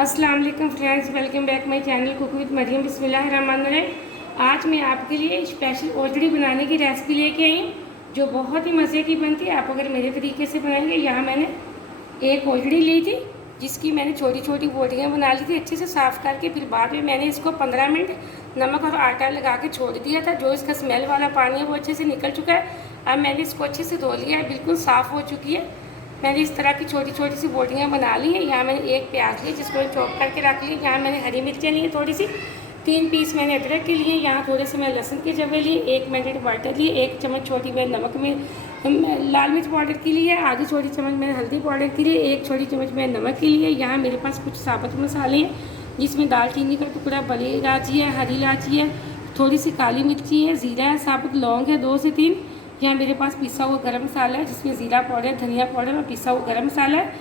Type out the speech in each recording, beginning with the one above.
अस्सलाम वालेकुम friends, welcome back my channel cook with Mariam. बिस्मिल्लाहिर्रहमानिर्रहीम। आज मैं आपके लिए स्पेशल ओजड़ी बनाने की रेसिपी लेके आई हूँ जो बहुत ही मज़े की बनती है। आप अगर मेरे तरीके से बनाएंगे। यहाँ मैंने एक ओजड़ी ली थी जिसकी मैंने छोटी छोटी बोटियाँ बना ली थी अच्छे से साफ़ करके। फिर बाद में मैंने इसको 15 मिनट नमक और आटा लगा के छोड़ दिया था। जो इसका स्मेल वाला पानी है वो अच्छे से निकल चुका है। अब मैंने इसको अच्छे से धो लिया है, बिल्कुल साफ़ हो चुकी है। मैंने इस तरह की छोटी छोटी सी बोटियाँ बना ली हैं। यहाँ मैंने एक प्याज ली जिसको चॉप करके रख ली। यहाँ मैंने हरी मिर्चें ली थोड़ी सी, 3 पीस मैंने अदरक के लिए। यहाँ थोड़े से मैं लहसुन के जवे लिए, 1 मिनट टमाटर लिए, 1 चम्मच छोटी मैं नमक में लाल मिर्च पाउडर की लिए, आधी छोटी चम्मच मैंने हल्दी पाउडर की लिए, 1 छोटी चम्मच मैं नमक के लिए। यहाँ मेरे पास कुछ साबुत मसाले हैं जिसमें दालचीनी का टुकड़ा, बड़ी इलायची है, हरी इलायची है, थोड़ी सी काली मिर्ची है, ज़ीरा है, साबुत लौंग है 2 से 3। यहाँ मेरे पास पिसा हुआ गरम मसाला है जिसमें ज़ीरा पाउडर, धनिया पाउडर और पिसा हुआ गरम मसाला है।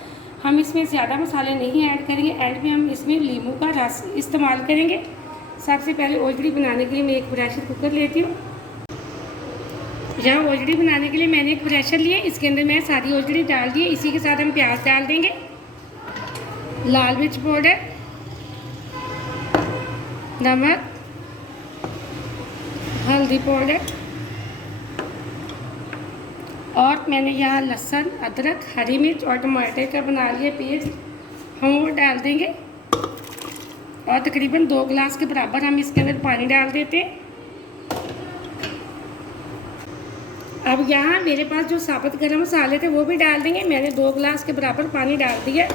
हम इसमें ज़्यादा मसाले नहीं ऐड करेंगे। एंड में हम इसमें नींबू का रस इस्तेमाल करेंगे। सबसे पहले ओजड़ी बनाने के लिए मैं एक प्रेशर कुकर लेती हूँ। यहाँ ओजड़ी बनाने के लिए मैंने एक प्रेशर लिया, इसके अंदर मैं सारी ओजड़ी डाल दी है। इसी के साथ हम प्याज डाल देंगे, लाल मिर्च पाउडर, नमक, हल्दी पाउडर और मैंने यहाँ लहसुन, अदरक, हरी मिर्च और टमाटर का बना लिया पेस्ट, हम वो डाल देंगे। और तकरीबन 2 गिलास के बराबर हम इसके अंदर पानी डाल देते हैं। अब यहाँ मेरे पास जो साबुत गरम मसाले थे वो भी डाल देंगे। मैंने 2 गिलास के बराबर पानी डाल दिया।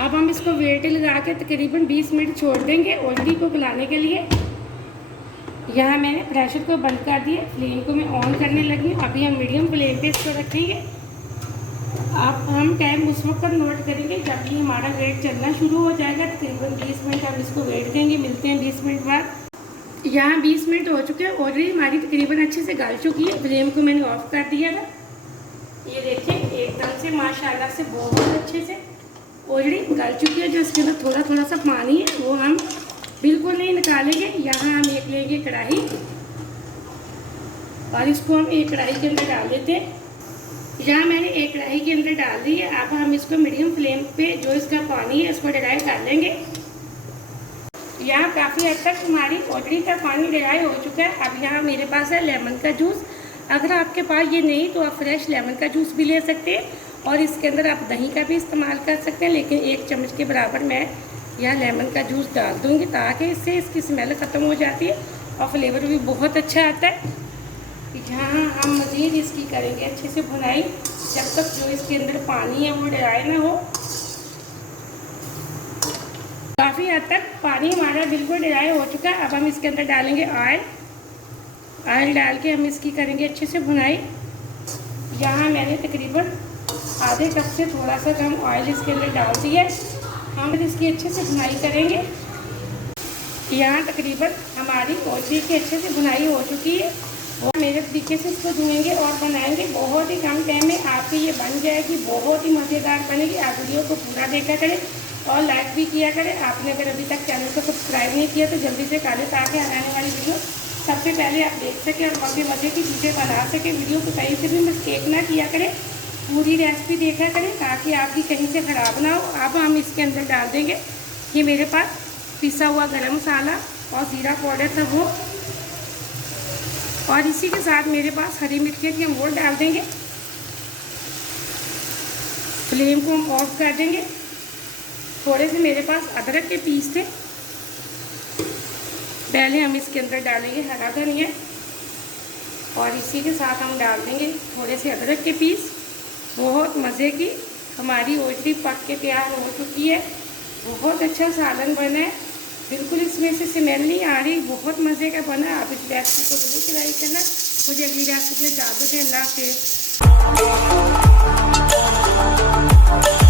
अब हम इसको वेट लगा के तकरीबन 20 मिनट छोड़ देंगे ओजड़ी को गलाने के लिए। यहाँ मैंने प्रेशर को बंद कर दिया, फ्लेम को मैं ऑन करने लगी। अभी हम मीडियम फ्लेम पे इसको रखेंगे। अब हम टाइम उस वक्त नोट करेंगे जब भी हमारा वेट चलना शुरू हो जाएगा। तकरीबन 20 मिनट हम इसको वेट देंगे। मिलते हैं 20 मिनट बाद। यहाँ 20 मिनट हो चुके हैं, ओजड़ी हमारी तकरीबन अच्छे से गल चुकी है। फ्लेम को मैंने ऑफ कर दिया था। ये देखिए एकदम से माशाल्लाह से बहुत अच्छे से ओजड़ी गल चुकी है। जो इसके अंदर थोड़ा थोड़ा सा पानी है वो हम बिल्कुल नहीं निकालेंगे। यहाँ हम एक लेंगे कढ़ाई और इसको हम एक कढ़ाई के अंदर डाल देते हैं। यहाँ मैंने एक कढ़ाई के अंदर डाल दी है। अब हम इसको मीडियम फ्लेम पे जो इसका पानी है इसको ड्राई कर लेंगे। यहाँ काफ़ी हद तक हमारी ओजड़ी का पानी ड्राई हो चुका है। अब यहाँ मेरे पास है लेमन का जूस। अगर आपके पास ये नहीं तो आप फ्रेश लेमन का जूस भी ले सकते हैं और इसके अंदर आप दही का भी इस्तेमाल कर सकते हैं। लेकिन 1 चम्मच के बराबर मैं यहाँ लेमन का जूस डाल दूँगी ताकि इससे इसकी स्मेल ख़त्म हो जाती है और फ्लेवर भी बहुत अच्छा आता है। यहाँ हम मज़ीद इसकी करेंगे अच्छे से भुनाई जब तक जो इसके अंदर पानी है वो ड्राई ना हो। काफ़ी हद तक पानी हमारा बिल्कुल ड्राई हो चुका है। अब हम इसके अंदर डालेंगे ऑयल डाल के हम इसकी करेंगे अच्छे से भुनाई। यहाँ मैंने तकरीबन आधे कप से थोड़ा सा कम ऑयल इसके अंदर डाल दिया। हम इसकी अच्छे से भुनाई करेंगे। यहाँ तकरीबन हमारी ओजड़ी की अच्छे से भुनाई हो चुकी है और मेरे तरीके से इसको धुएंगे और बनाएंगे। बहुत ही कम टाइम में आपकी ये बन जाएगी, बहुत ही मज़ेदार बनेगी। आप वीडियो को पूरा देखा करें और लाइक भी किया करें। आपने अगर अभी तक चैनल को सब्सक्राइब नहीं किया तो जल्दी से कर लें ताकि आने वाली वीडियो सबसे पहले आप देख सकें और मज़े की चीज़ें बना सकें। वीडियो को कहीं से भी मिस्टेक ना किया करें, पूरी रेसिपी देखा करें ताकि आपकी कहीं से ख़राब ना हो। अब हम इसके अंदर डाल देंगे ये मेरे पास पिसा हुआ गरम मसाला और ज़ीरा पाउडर था वो, और इसी के साथ मेरे पास हरी मिर्ची थी हम वो डाल देंगे। फ्लेम को हम ऑफ कर देंगे। थोड़े से मेरे पास अदरक के पीस थे, पहले हम इसके अंदर डालेंगे हरा धनिया और इसी के साथ हम डाल देंगे थोड़े से अदरक के पीस। बहुत मज़े की हमारी ओजड़ी पक के तैयार हो चुकी है। बहुत अच्छा सालन बना है, बिल्कुल इसमें से स्मेल नहीं आ रही, बहुत मज़े का बना। आप इस रेसिपी को जरूर ट्राई करना। मुझे अगली रेसिपी में इजाज़त दें। अल्लाह हाफ़िज़।